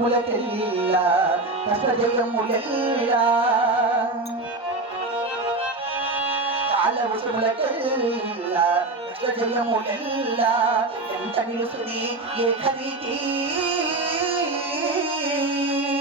உலகெல்ல கஷ்டஜயம் உலகில்ல கால உலகெல்ல కష్టజయములెల్ల ఎంత నిలుసుని ఏకరీతి. విరమాటముగా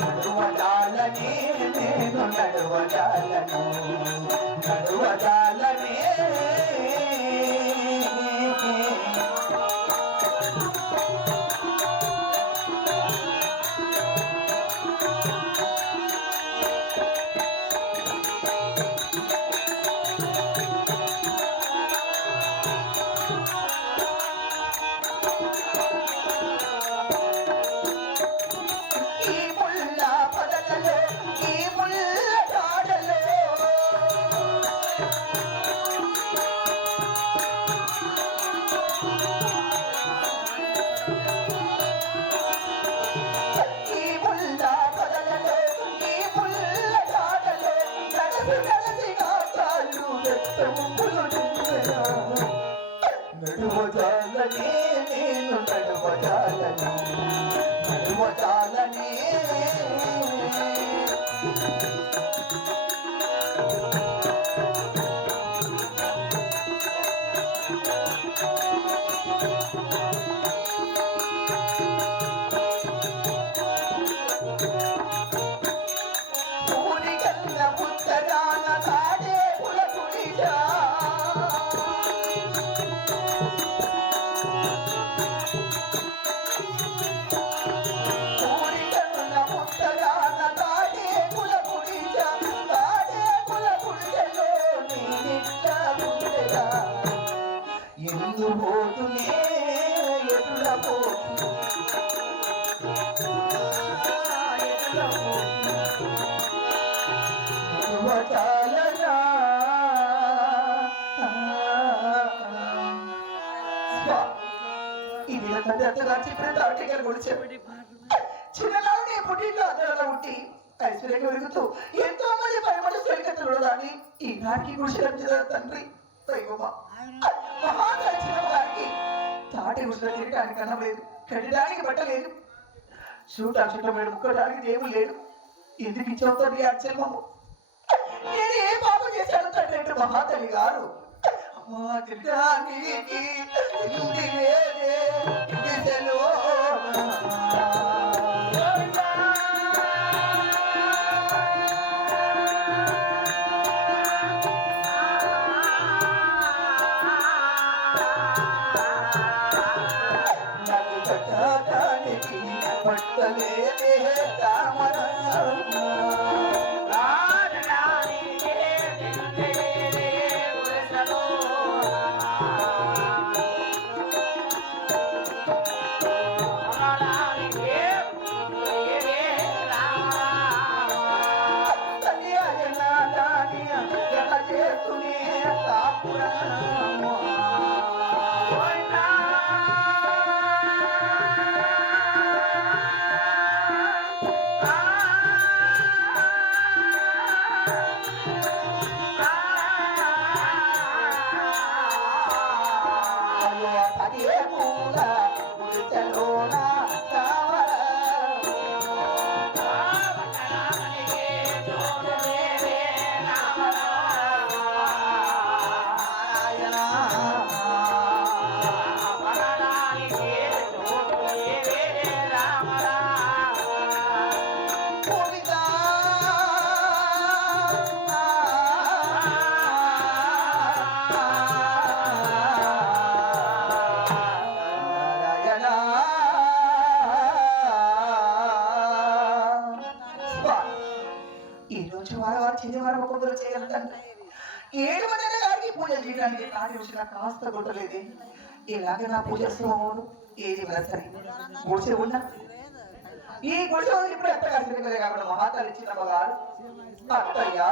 నడువ చాలను నేను నడువ చాలను నడువజాలనే నేను నడువజాలను నడువజాలనే పూరి కన్న కాడే పులకుడిజా పూరికన్న నీ పుట్టింట్లో అద్దెలలో ఉంటి ఐశ్వర్యంగా వెలుగుతూ ఎంతో మంది పరిమళ స్వీకరించడు దాన్ని ఈనాటికి గుడిసిన తండ్రి. దైవమా మహాదర్శన గారికి తాటి గుడిసెలు తిరగడానికి అన్నం లేదు. కట్టడానికి బట్ట లేదు. చూట చుట్టమైన ముక్కడానికి దేవుడు లేడు. ఎందుకు ఇచ్చావు తండ్రి అర్చనము నేను ఏ పాపం చేశాను తండ్రి అంటే మహాతల్లి గారు. మా లేదే. దిశలో పట్టలేదే తామర పొందులు ఏడు మంది గారికి పూజ చేయడానికి నాటి వచ్చిన కాస్త కొట్టలేదు? ఇలాగ నా పూజ సోమను ఏది మన సరే? గుడిసె ఉన్నా ఈ గుడిసె ఇప్పుడు ఎంత కష్టం కాబట్టి మహాతల్లి చిన్నమ్మ గారు. అత్తయ్యా.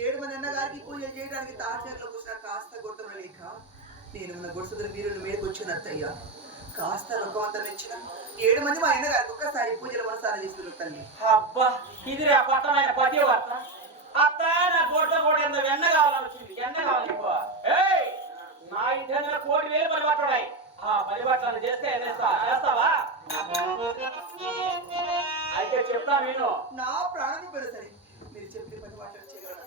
ఏడు మంది అన్నగారికి పూజ చేయడానికి తాటలో కూర్చున్న కాస్త గుర్తం లేక నేను ఉన్న గుడిసెల మీరు మీదకి వచ్చిన అత్తయ్య కాస్త రొక్కవంతం ఇచ్చిన ఏడు మంది మా అన్న గారికి ఒక్కసారి పూజలు మనసారి చేస్తున్నారు తల్లి. అబ్బా ఇది పట్టమైన పతి వార్త. అత్త నా గోట్ల కోటి ఎంత వెన్న కావాలని వచ్చింది వెన్న కావాలి. ఏయ్ నా ఇంటి దగ్గర కోటి వేలు పని పట్టున్నాయి ఆ పని పట్టాలు చేస్తే చేస్తా చేస్తావా? అయితే చెప్తా నేను నా ప్రాణం పెరు సరే మీరు చెప్పిన పని మాటలు చేయగలరు